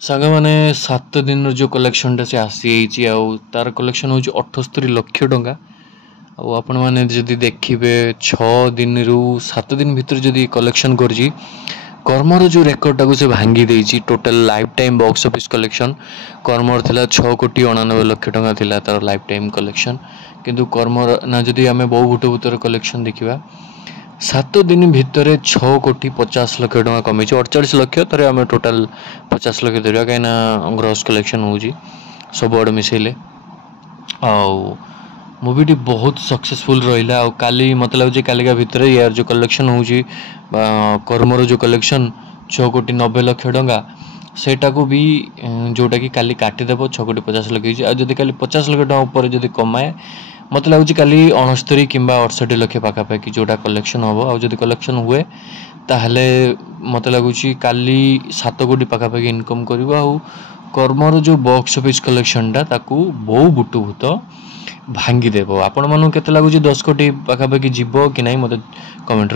सांग मैंने 7 दिन जो कलेक्शन टा से आसी तार कलेक्शन हूँ 78 लक्ष टंका आपण मैंने जदि देखिए 6 दिन रु 7 दिन भितर जदि कलेक्शन कर कर्मर जो रेकर्ड टाक से भांगी देछि total life time box office collection कर्मर थिला 6,99,00,000 टंका थिला तार लाइफ टाइम कलेक्शन किंतु कर्मर ना जदि आमे बहु भूतभूतर कलेक्शन देखिबा 7 दिन भितर 6,50,00,000 टंका कमी 48 लक्ष तर आम टोटाल 50 लक्ष धरवा कहीं ग्रॉस कलेक्शन हो सब आड़ मिसेले मूवी बहुत सक्सेसफुल रहा काली मत लगे कालिका भितर यार जो कलेक्शन हो कर्मर जो कलेक्शन 6,90,00,000 टंका सेटा को भी जोटा कि काली काटिदेव 6,50,00,000 आदि काली 50 लक्ष टका ऊपर जब कमाए मत लगुच काली 69 कि 68 लक्ष पाखापाखि जोटा कलेक्शन हम आदि कलेक्शन हुए ताहले मत लगुच काली 7 कोटी पाखापाखि इनकम कर कर्मर जो बॉक्स ऑफिस कलेक्शन टा ताकू बहु बुटुभूत भांगी देव आपण मानू केते लगुच 10 कोटी पाखापाखि जीव कि नहीं मत कमेंट